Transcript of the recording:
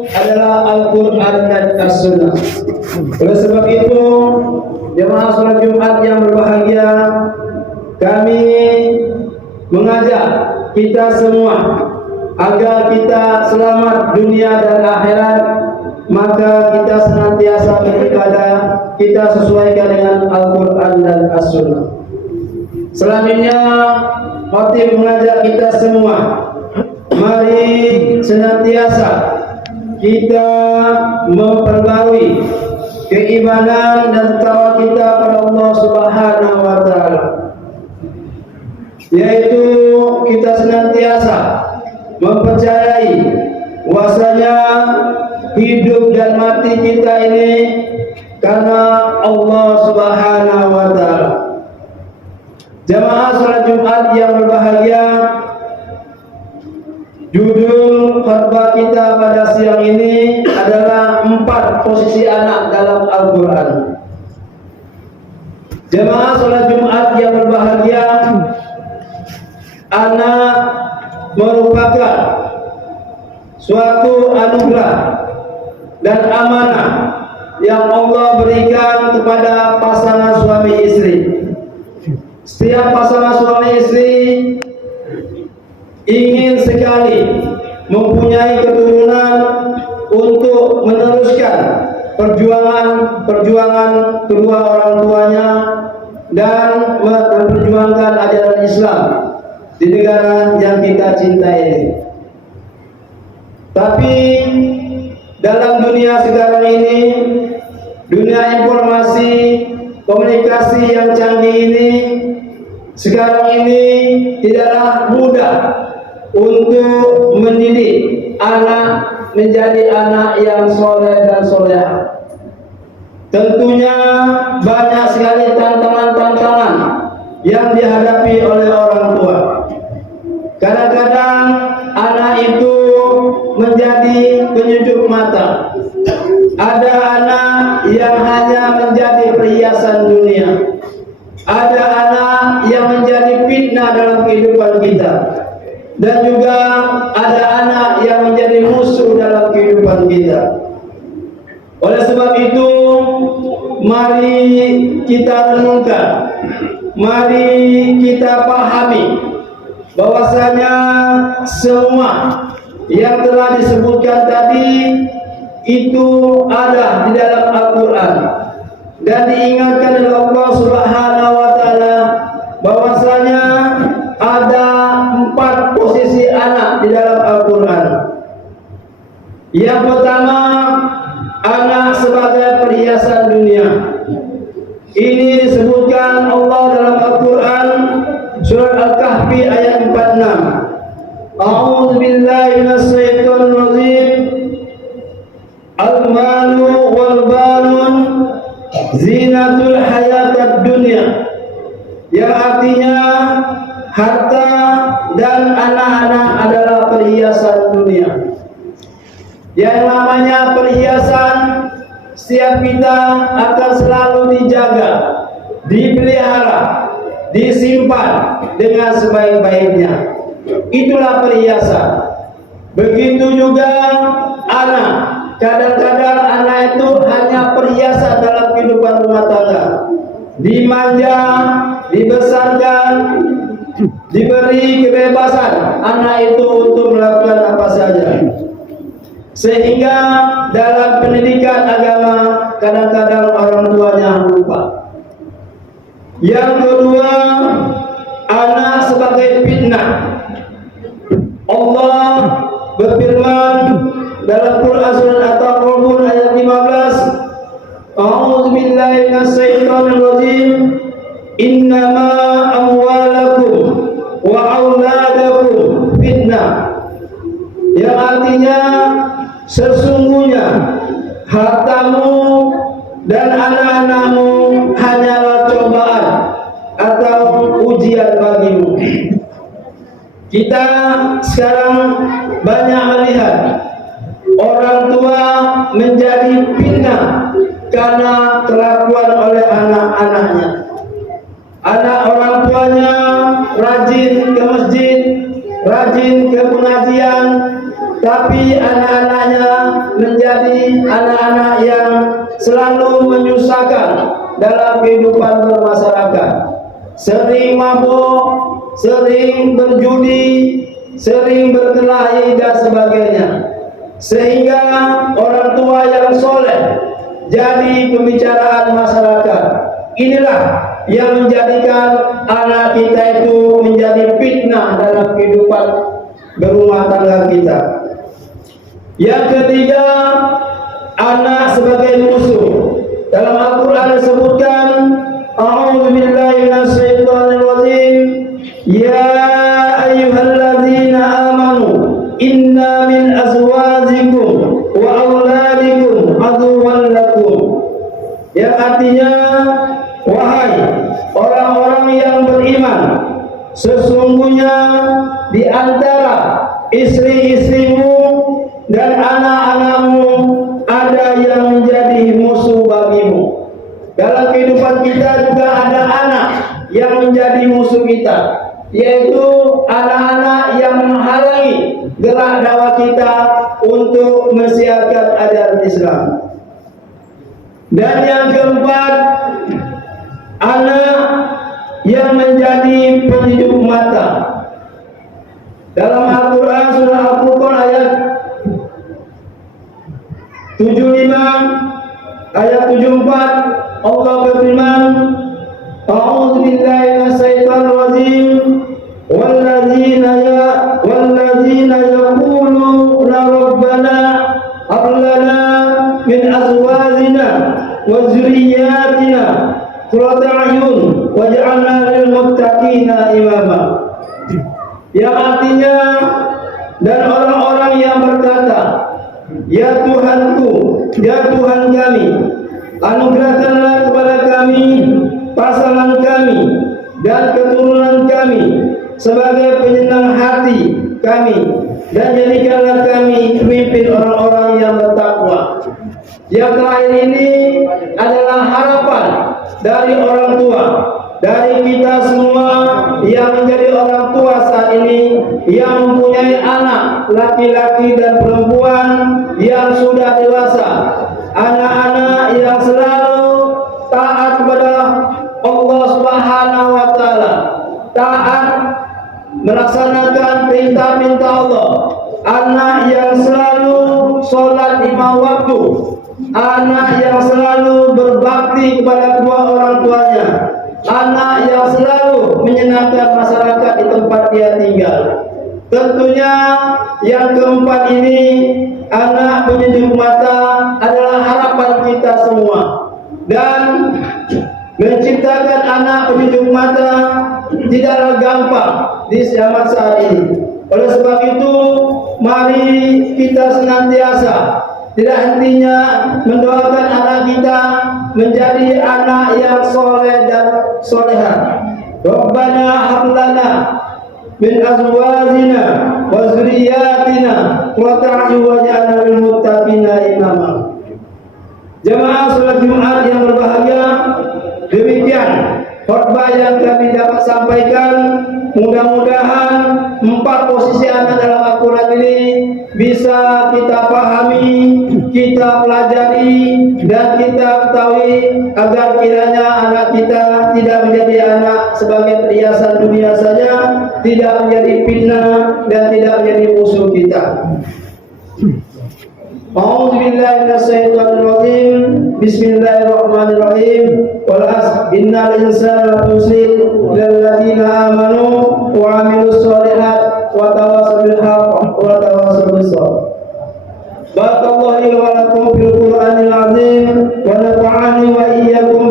adalah Al-Quran dan As-Sunnah. Oleh sebab itu, jemaah sholat Jumat yang berbahagia, kami mengajak kita semua agar kita selamat dunia dan akhirat, maka kita senantiasa beribadah, kita sesuaikan dengan Al-Quran dan As-Sunnah. Selanjutnya, khotib mengajak kita semua, mari senantiasa kita memperbarui keimanan dan taqwa kita pada Allah Subhanahu wa taala, yaitu kita senantiasa mempercayai bahwasanya hidup dan mati kita ini karena Allah Subhanahu wa taala. Jamaah salat Jumat yang berbahagia, judul khutbah kita pada siang ini adalah 4 posisi anak dalam Al-Quran. Jemaah sholat Jumat yang berbahagia, anak merupakan suatu anugerah dan amanah yang Allah berikan kepada pasangan suami istri. Setiap pasangan suami istri ingin sekali mempunyai keturunan untuk meneruskan perjuangan kedua orang tuanya dan memperjuangkan ajaran Islam di negara yang kita cintai ini. Tapi dalam dunia sekarang ini, dunia informasi komunikasi yang canggih ini, sekarang ini tidaklah mudah untuk mendidik anak menjadi anak yang soleh dan soleha. Tentunya banyak sekali tantangan-tantangan yang dihadapi oleh orang tua. Kadang-kadang anak itu menjadi penyejuk mata. Ada anak yang hanya menjadi perhiasan dunia. Ada anak yang menjadi fitnah dalam kehidupan kita. Dan juga ada anak yang menjadi musuh dalam kehidupan kita. Oleh sebab itu, mari kita renungkan, mari kita pahami bahwasanya semua yang telah disebutkan tadi itu ada di dalam Al-Quran dan diingatkan oleh Allah Subhanahu wa taala bahwasanya ada 4 posisi anak di dalam Al-Quran. Yang pertama, anak sebagai perhiasan dunia. Ini disebutkan Allah dalam Al-Quran surat Al-Kahfi ayat 46. A'udzu billahi minasyaitonir rajim. Al-malu wal banun zinatul hayatad dunya. Yang artinya harta dan anak-anak adalah perhiasan dunia. Yang namanya perhiasan, setiap kita akan selalu dijaga, dipelihara, disimpan dengan sebaik-baiknya. Itulah perhiasan. Begitu juga anak. Kadang-kadang anak itu hanya perhiasan dalam kehidupan rumah tangga. Dimanja, dibesarkan, diberi kebebasan anak itu untuk melakukan apa saja. Sehingga dalam pendidikan agama kadang-kadang orang tuanya lupa. Yang kedua, anak sebagai fitnah. Allah berfirman dalam Quran surat At-Taghabun ayat 15, A'udzu billahi minasyaitonir rajim. Innama amwalakum wa auladakum fitnah. Yang artinya sesungguhnya hartamu dan anak-anakmu hanyalah cobaan atau ujian bagimu. Kita sekarang banyak melihat orang tua menjadi fitnah karena kelakuan oleh anak-anaknya. Anak orang tuanya rajin ke masjid, rajin ke pengajian, tapi anak-anaknya menjadi anak-anak yang selalu menyusahkan dalam kehidupan bermasyarakat, sering mabuk, sering berjudi, sering berkelahi dan sebagainya, sehingga orang tua yang soleh jadi pembicaraan masyarakat. Inilah yang menjadikan anak kita itu menjadi fitnah dalam kehidupan berumah tangga kita. Yang ketiga, anak sebagai musuh. Dalam Al-Quran disebutkan, A'udzu billahi minasyaitonir rajim. Ya ayyuhalladzina amanu inna min azwajikum wa auladikum aduwwan lakum. Yang artinya, wahai orang-orang yang beriman, sesungguhnya di antara istri-istrimu dan anak-anakmu ada yang menjadi musuh bagimu. Dalam kehidupan kita juga ada anak yang menjadi musuh kita, yaitu anak-anak yang menghalangi gerak dakwah kita untuk mensiarkan ajaran Islam. Dan yang keempat, anak yang menjadi penyejuk mata. Dalam Al-Quran surah Al-Furqan ayat 75 ayat 74 Allah berfirman, A'udzu billahi minasyaitonir rajim. Walladzina yaquluna rabbana hab lana min azwajina wa dzurriyyatina qurrata a'yun waj'alna lil muttaqina imama. Yang artinya, dan orang-orang yang berkata, ya Tuhanku, ya Tuhan kami, anugerahkanlah kepada kami pasangan kami dan keturunan kami sebagai penyenang hati kami, dan jadikanlah kami pemimpin orang-orang yang bertakwa. Yang terakhir ini adalah harapan dari orang tua, dari kita semua yang menjadi orang tua saat ini, yang mempunyai anak laki-laki dan perempuan yang sudah dewasa, anak-anak yang selalu taat kepada Allah Subhanahu wa taala, taat melaksanakan perintah-perintah Allah, anak yang selalu sholat 5 waktu, anak yang selalu berbakti kepada kedua orang tuanya, anak yang selalu menyenangkan masyarakat di tempat dia tinggal. Tentunya yang keempat ini, anak penyejuk mata, adalah harapan kita semua. Dan menciptakan anak penyejuk mata tidaklah gampang di zaman saat ini. Oleh sebab itu, mari kita senantiasa tidak hentinya mendoakan anak kita menjadi anak yang soleh dan solehah. Rabbana hab lana min azwajina wa dzurriyyatina qurrata a'yun waj'alna lil muttaqina imama. Jemaah salat Jumat yang berbahagia, demikian khotbah yang kami dapat sampaikan. Mudah-mudahan 4 posisi anak dalam Al-Quran ini bisa kita pahami, kita pelajari, dan kita ketahui, agar kiranya anak kita tidak menjadi anak sebagai perhiasan dunia saja, tidak menjadi fitnah, dan tidak menjadi musuh kita. A'udzu billahi minasyaitonir rajim. Bismillahirrahmanirrahim. Wal 'asr innal insana lakhusir illal ladzina amanu wa 'amilus shalihat wa tawassaw bil haqq wa tawassaw bis sabr. Barakallahu li wa lakum fil Qur'anil 'azim wa nafa'ani wa iyyakum